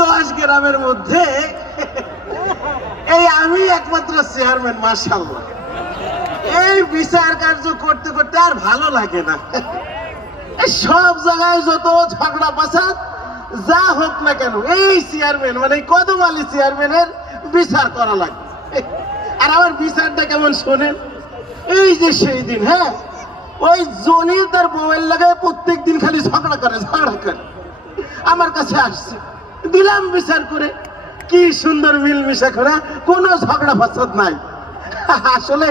10 গ্রামের মধ্যে এই আমি একমাত্র চেয়ারম্যান। মাশাআল্লাহ, এই বিচার কার্য করতে করতে আর ভালো লাগে না। সব জায়গায় যত ঝগড়া ফাসাদ যা হোক না কেন, এই চেয়ারম্যান মানে কদম আলী চেয়ারম্যানের বিচার করা লাগে। আর আমার বিচারটা কেমন শোনেন, এই যে সেই দিন, হ্যাঁ, ওই জনি তার বউয়ের লাগায় প্রত্যেক দিন খালি ঝগড়া করে আমার কাছে আসছে, দিলাম বিচার করে, কি সুন্দর মিলমিশা করে, কোনো ঝগড়া ফাসাদ নাই। আসলে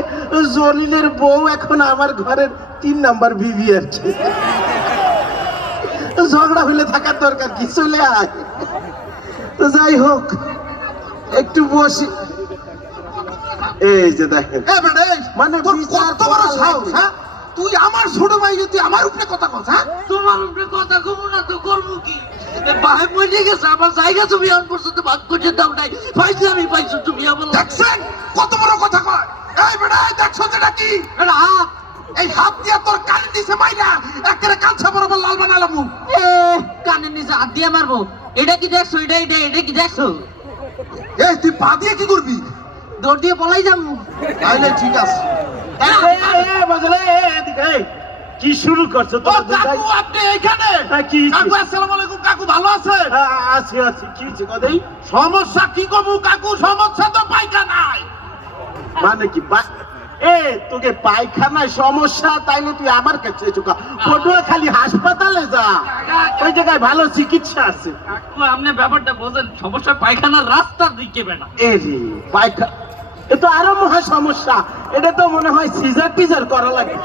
জলিলের বউ এখন আমার ঘরের 3 নাম্বার বিবি আর কি। ঝগড়া হলে থাকার দরকার কি, চলে আয়। তো যাই হোক, একটু বসি। এই যে দেখেন, মানে কত বড় সাহস, হ্যাঁ? তুই আমার ছোট ভাই, তুই আমার উপরে কথা কস, হ্যাঁ? তোমার উপরে কথা কব না তো করবো কি? ভাই মরে গেছে, আমার জায়গা তুমি অন পর্যন্ত ভাগ করে দাও নাই, পাইছি আমি পাইছো তুমি আমার। দেখছেন কত বড় কথা কয়? এই বেটা, দেখছো যেটা কি? এটা হাত, এই হাত দিয়া তোর কান দিছে মাইরা একেবারে কাঁচা বরাবর লাল বানালাম। কানের নিচে হাত দিয়ে মারবো? এটা কি দেখছো? এটা কি দেখছো? এই তুই পা দিয়ে কি করবি? দৌড় দিয়ে পলাই যাবো। তাইলে ঠিক আছে। কি শুরু করছো? কাকু আপনি এখানে? কাকু আসসালামু আলাইকুম। কাকু ভালো আছেন? আছি আছি। কি হচ্ছে কথাই? সমস্যা কি কমু কাকু? সমস্যা তো পায়খানায়। মানে কি তোকে পায়খানায় সমস্যা, তাইলে তুই আমার কাছে চুকা পটুয়াখালী হাসপাতালে যা, ওই জায়গায় ভালো চিকিৎসা আছে। কাকু আপনি ব্যাপারটা বোঝেন, সমস্যা পায়খানার রাস্তার দিকে বেনা। এ রে পায়খানা, এ তো আরো মহা সমস্যা। এটা তো মনে হয় সিজার টিজার করা লাগে।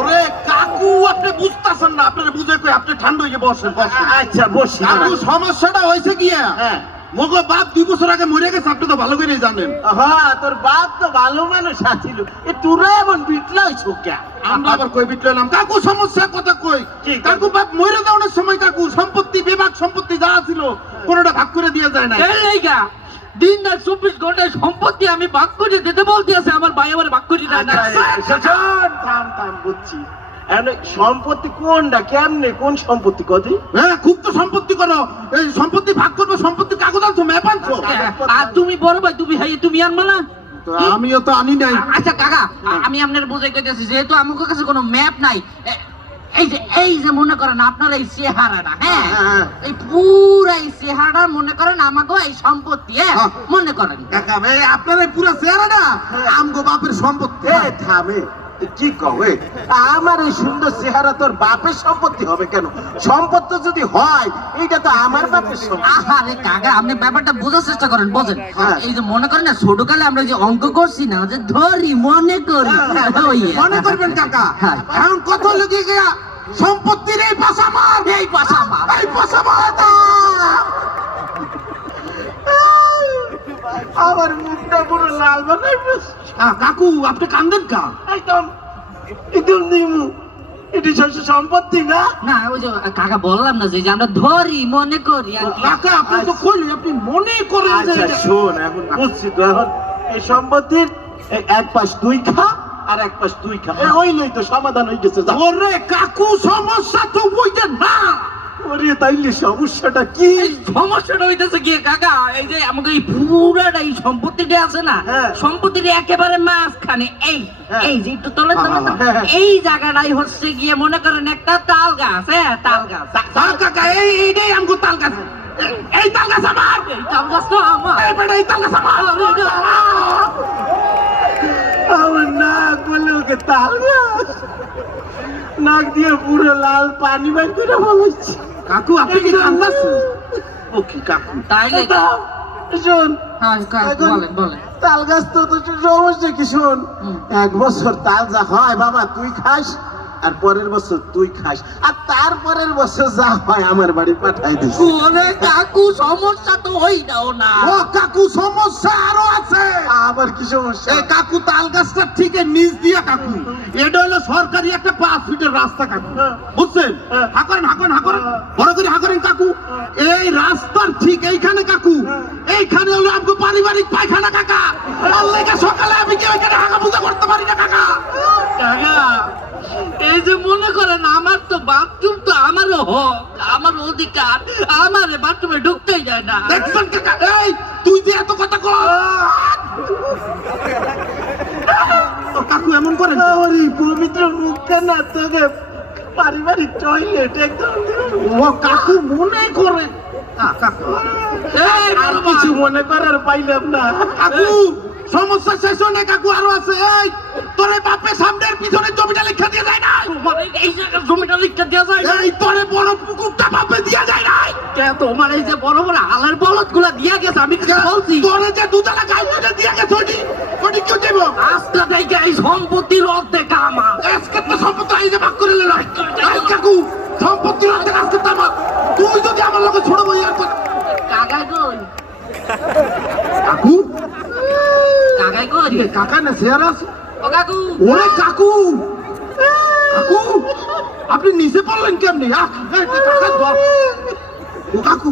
ওরে কাকু আপনি বুঝতাছেন না, আপনারা বুঝে কই, আপনি ঠান্ডা হয়ে বসেন। আচ্ছা বসি। কাকু সমস্যাটা হয়েছে কি, হ্যাঁ, মগো বাপ 2 বছর আগে মরে গেছে, আপনি তো ভালো করেই জানেন। হ্যাঁ, তোর বাপ তো ভালো মানুষ আছিল, তোরা এমন বিটলা হইছো কে? আমরা আবার কই বিটলাম? কাকু সমস্যা কথা কই কি? কাকু বাপ মরে যাওয়ার সময় কাকু সম্পত্তি, বিভাগ সম্পত্তি যা ছিল কোনটা ভাগ করে দিয়ে যায় না। দিন রাত 24 ঘন্টায় সম্পত্তি আমি ভাগ করে দিতে বলতে আছে, আমার ভাই আমার ভাগ করে দেয় না। থাম বুঝছি। সম্পত্তি কোনটা, কেমনে, কোন সম্পত্তি কদি? হ্যাঁ, খুব তো সম্পত্তি করো, এই সম্পত্তি ভাগ করবো, সম্পত্তি কাগজ আনছো, ম্যাপ আনছো। আর তুমি বড় ভাই, তুমি আনবা না? আমিও তো আনি নাই। আচ্ছা কাকা, আমি আপনার বুঝাই কইতেছি, যেহেতু আমার কাছে কোনো ম্যাপ নাই, এই যে মনে করেন আপনার এই চেহারাটা, হ্যাঁ, এই পুরা এই চেহারাটা মনে করেন আমাকে এই সম্পত্তি, মনে করেন কাকা ভাই আপনার এই পুরো চেহারাটা আমগো বাপের সম্পত্তি। থামে, কি কবে আমার এই সুন্দর চেহারা তোর বাপের সম্পত্তি হবে কেন? সম্পত্তি যদি হয়, এইটা তো আমার বাপের সম্পত্তি। আরে কাকা, আপনি ব্যাপারটা বোঝার চেষ্টা করেন, বোঝেন। হ্যাঁ। এই যে মনে করেন না, ছোটকালে আমরা যে অঙ্ক করছি না, যে ধরি মনে করি, মনে করবেন কাকা, হ্যাঁ। এখন কত লোকে গিয়া সম্পত্তির এই পাশা মার, এই পাশা মার, এই পাশা মার। আমার মুখটা পুরো লাল বানাই। কাকু আপনি কান্দেন কা? একদম একদম নিমু, এটি সম্পত্তি না। না ওই যে কাকা বললাম না, যে আমরা ধরি মনে করি আর কি। কাকা আপনি তো কইলেন আপনি মনে করেন যে আচ্ছা শোন, এখন বুঝছি তো। এখন এই সম্পত্তির এক পাশ তুই খা আর এক পাশ তুই খা, ওইলেই তো সমাধান হয়ে গেছে। ওরে কাকু সমস্যা তো ওইটা না। ওরে তাইলে সমস্যাটা কি? সমস্যাটা হইতেছে কি কাকা, এই যে আমাকে এই পুরাটা এই সম্পত্তিটা আছে না, হ্যাঁ। সম্পত্তিটা একেবারে মাঝখানে, এই যে একটু তলে তলে তো, হ্যাঁ। এই জায়গাটাই হচ্ছে গিয়ে মনে করেন একটা তাল গাছ, হ্যাঁ তাল গাছ। কাকা এইটাই আমগো তাল গাছ, এই তাল গাছ আমার, এই তাল গাছটা আমার। এই বেটা এই তাল গাছ আমার। আমার নাক বলে ওকে তাল গাছ, নাক দিয়ে পুরো লাল পানি বের করে বলছি। কাকু আপনি কি কান্দাছেন? ও কি কাকু? তাইলে শোন, হ্যাঁ বলেন। তাল গাছ তো সমস্যা কি? শোন, 1 বছর তাল যা হয় বাবা তুই খাস, আর পরের বছর তুই খাস, আর তারপরের বছর যা হয় আমার বাড়ি পাঠাই দিস। ওরে কাকু সমস্যা তো হইটাও না। ও কাকু সমস্যা আরো আছে। আবার কি সমস্যা? এই কাকু তাল গাছটা ঠিক নিচ দিয়া কাকু, এটা হলো সরকারি একটা 5 ফিটের রাস্তা কাকু, বুঝছেন? হাকরেন বড় করে হাকরেন কাকু। এই রাস্তার ঠিক এইখানে কাকু, এইখানে হলো আমগো পারিবারিক পায়খানা কাকা। আল্লাহকে সকালে আমি কি ওইখানে হাগা পূজা করতে পারি না কাকা? কাকা এই যে মনে করেন আমার তো বাথরুম তো আমারও হক, আমারও অধিকার, আমারে বাথরুমে ঢুকতেই যায় না। দেখছেন কাকা, এই তুই যে এত কথা কর, কাকু এমন করেন কেন? আমার এই পবিত্র মুখটা না তোকে পারিবারিক টয়লেট একদম ও কাকু মনে করে কাকু, এই আর বড় কিছু ভাই, মনে করার পাইলাম না। কাকু সমস্যা শেষ হয় না কাকু, আরো আছে। এই তোরে বাপের সামনের পিছনে জমিটা লেখা দিয়ে যায় না, তোমার এই জায়গার জমিটা লিখতে দেওয়া যায় না? এই তোরে বড় পুকুরটা বাপে দিয়া যায় না, কে তোমার এই যে বড় বড় হালের বলদ গুলা দিয়া গেছে, আমি তো বলছি তোরে যে দুতলা গাই দিয়া গেছে ওটি কেউ দেব আজকে থেকে এই সম্পত্তির অর্ধেক আমার। আজকে তো সম্পত্তি এই যে ভাগ করে নিল। এই কাকু সম্পত্তির অর্ধেক আজকে তো আমার, তুই যদি আমার লোকে ছোট বই আর কাকাই কই? কাকু কাকাই কই? কাকা না শেয়ার আছে। ও কাকু, ওরে কাকু, কাকু আপনি নিচে পড়লেন কেমনি? ও কাকু,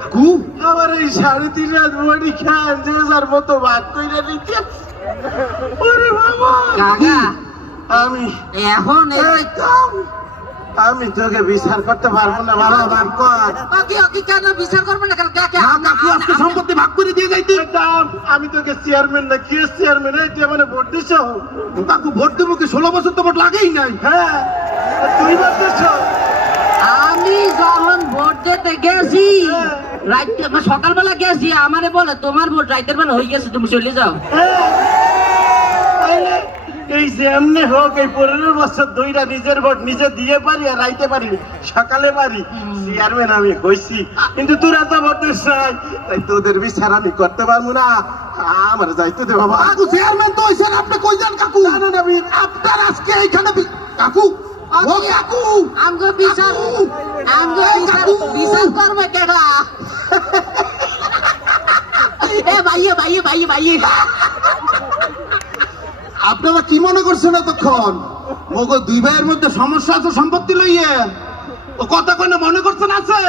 কাকু আমার এই 3.5 রাত বডি খান যে যার মতো ভাগ কইরা নিতে। ওরে বাবা, কাকা আমি এখন একদম আমি তোকে বিচার করতে পারবো না। বাবা ভাগ কর। ওকে কেন বিচার করবে না কেন? কাকা না কাকু আজকে সম্পত্তি ভাগ করে দিয়ে যাইতে। একদম আমি তোকে চেয়ারম্যান না কি চেয়ারম্যান, এই তুই মানে ভোট দিছ? ও কাকু ভোট দেবো কি? 16 বছর তো ভোট লাগেই নাই। হ্যাঁ তুই ভোট দিছ? আমি যখন ভোট দিতে গেছি রাইতে সকালবেলা গেছি, আমারে বলে তোমার ভোট রাইতের বেলা হয়ে গেছে, তুমি চলে যাও। হ্যাঁ। তাইলে এই যে এমনি হোক এই 15 বছর ধইরা নিজের ভোট নিজে দিয়ে পারি আর রাইতে পারি, সকালে পারি। চেয়ারম্যান আমি হইছি, কিন্তু তোরা তো ভোট দিস নাই, তাই তোদের বিচার আমি করতে পারবো না। আমার যাইতে দে বাবা। কাকু চেয়ারম্যান তো হইছেন, আপনি কই যান কাকু? আপনার আজকে এইখানে কাকু, ও কাকু আমগো বিচার, আমগো বিচার করবে কেডা? এ ভাইয়ে ভাইয়ে ভাইয়ে ভাইয়ে, আপনারা কি মনে করছেন এতক্ষণ? ওগো দুই ভাইয়ের মধ্যে সমস্যা আছে সম্পত্তি লইয়ে, ও কথা কেন মনে করছেন আছে?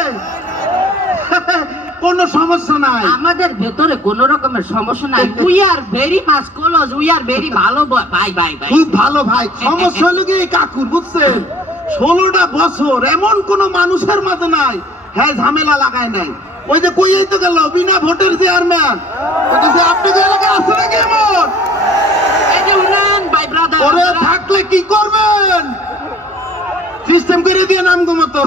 কোনো সমস্যা নাই, আমাদের ভেতরে কোন রকমের সমস্যা নাই। We are very much close, we are very ভালো ভাই ভাই ভাই। খুব ভালো ভাই। সমস্যা হলো কি এই কাকু বুঝছেন, 16টা বছর এমন কোন মানুষের মাঝে নাই হ্যাঁ ঝামেলা লাগায় নাই। ওই যে কই তো গেল বিনা ভোটের চেয়ারম্যান, আপনাদের এলাকায় আছে নাকি এমন? এই যে উনান ভাই ব্রাদার, ওরে থাকলে কি করবেন? সিস্টেম করে দিয়ে নাম মতো।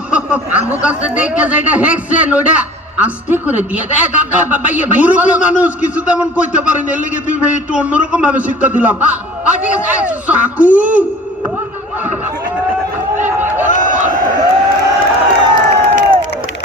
আমগো কাছে দেখে যেটা হেক্সেন ওটা আস্তে করে দিয়ে দেয়। ভাইয়ে ভাই মুরব্বী মানুষ কিছু তেমন কইতে পারেন, এর লেগে তুই ভাই একটু অন্যরকম ভাবে শিক্ষা দিলাম। ঠিক আছে কাকু